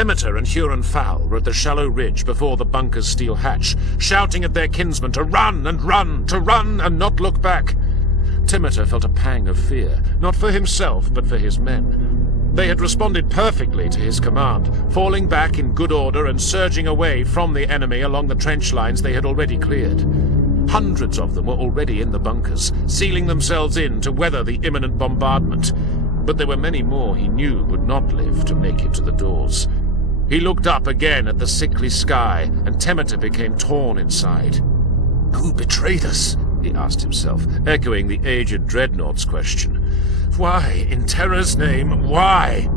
Temeter and Huron-Fowl were at the shallow ridge before the bunker's steel hatch, shouting at their kinsmen to run and run, to run and not look back. Temeter felt a pang of fear, not for himself, but for his men. They had responded perfectly to his command, falling back in good order and surging away from the enemy along the trench lines they had already cleared. Hundreds of them were already in the bunkers, sealing themselves in to weather the imminent bombardment. But there were many more he knew would not live to make it to the doors. He looked up again at the sickly sky, and Temeter became torn inside. "Who betrayed us?" he asked himself, echoing the aged dreadnaught's question. "Why, in terror's name, why?"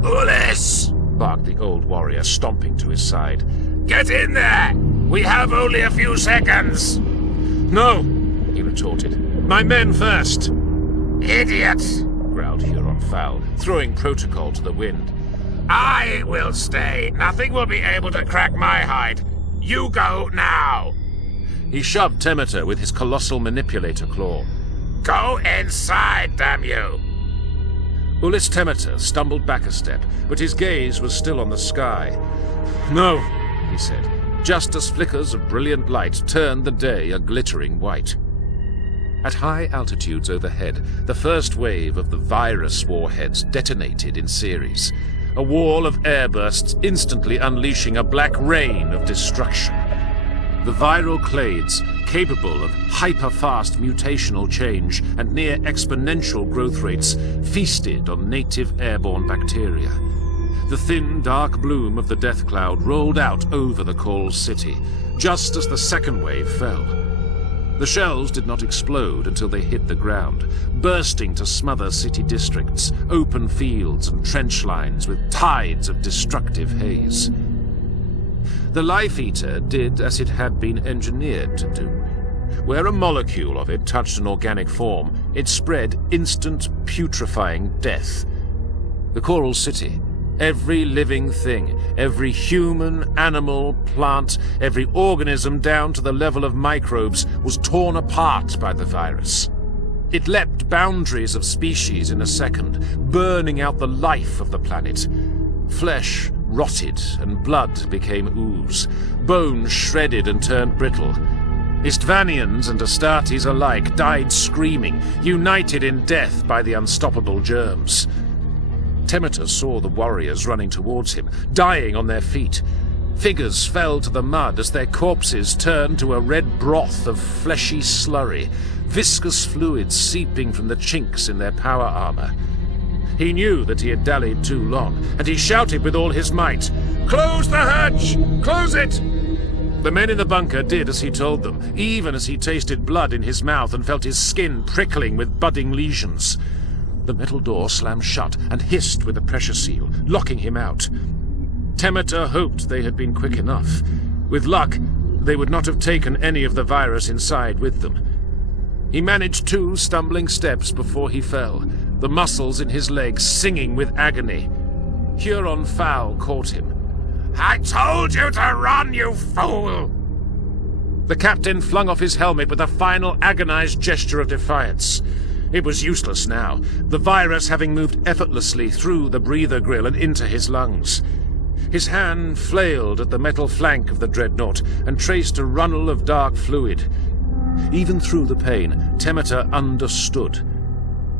"Ulis!" barked the old warrior, stomping to his side. "Get in there! We have only a few seconds!" "No," he retorted. "My men first!" "Idiot!" growled Huron-Fowl, throwing protocol to the wind. "I will stay. Nothing will be able to crack my hide. You go now!" He shoved Temeter with his colossal manipulator claw. "Go inside, damn you!" Ulis Temeter stumbled back a step, but his gaze was still on the sky. "No," he said, just as flickers of brilliant light turned the day a glittering white. At high altitudes overhead, the first wave of the virus warheads detonated in series, a wall of airbursts instantly unleashing a black rain of destruction. The viral clades, capable of hyper-fast mutational change and near exponential growth rates, feasted on native airborne bacteria. The thin, dark bloom of the death cloud rolled out over the coal city, just as the second wave fell. The shells did not explode until they hit the ground, bursting to smother city districts, open fields and trench lines with tides of destructive haze. The Life Eater did as it had been engineered to do. Where a molecule of it touched an organic form, it spread instant, putrefying death. The Coral City, every living thing, every human, animal, plant, every organism down to the level of microbes was torn apart by the virus. It leapt boundaries of species in a second, burning out the life of the planet. Flesh rotted and blood became ooze, bone shredded and turned brittle. Istvanians and Astartes alike died screaming, united in death by the unstoppable germs. Temeter saw the warriors running towards him, dying on their feet. Figures fell to the mud as their corpses turned to a red broth of fleshy slurry, viscous fluids seeping from the chinks in their power armor. He knew that he had dallied too long, and he shouted with all his might, "Close the hatch! Close it!" The men in the bunker did as he told them, even as he tasted blood in his mouth and felt his skin prickling with budding lesions. The metal door slammed shut and hissed with the pressure seal, locking him out. Temeter hoped they had been quick enough. With luck, they would not have taken any of the virus inside with them. He managed 2 stumbling steps before he fell, the muscles in his legs singing with agony. Huron-Fowl caught him. "I told you to run, you fool!" The captain flung off his helmet with a final agonized gesture of defiance. It was useless now, the virus having moved effortlessly through the breather grill and into his lungs. His hand flailed at the metal flank of the dreadnought and traced a runnel of dark fluid. Even through the pain, Temeter understood.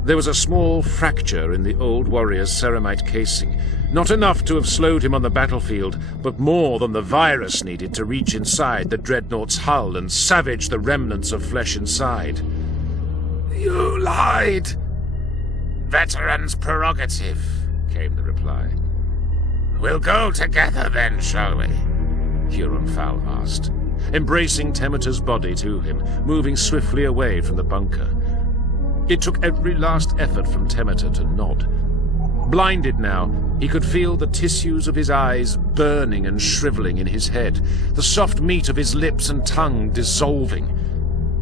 There was a small fracture in the old warrior's ceramite casing, not enough to have slowed him on the battlefield, but more than the virus needed to reach inside the dreadnought's hull and savage the remnants of flesh inside. "You lied!" "Veteran's prerogative," came the reply. "We'll go together then, shall we?" Huron-Fowl asked, embracing Temeter's body to him, moving swiftly away from the bunker. It took every last effort from Temeter to nod. Blinded now, he could feel the tissues of his eyes burning and shriveling in his head, the soft meat of his lips and tongue dissolving.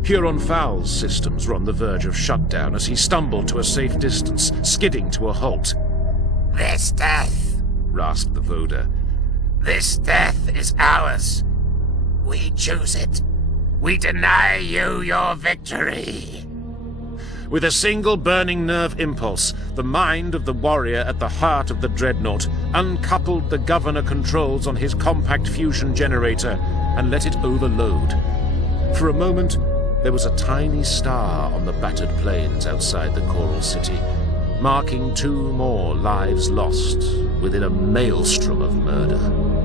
Huron-Fowl's systems were on the verge of shutdown as he stumbled to a safe distance, skidding to a halt. "This death," rasped the Voda. "This death is ours. We choose it. We deny you your victory." With a single burning nerve impulse, the mind of the warrior at the heart of the dreadnought uncoupled the governor controls on his compact fusion generator and let it overload. For a moment, there was a tiny star on the battered plains outside the Coral City, marking 2 more lives lost within a maelstrom of murder.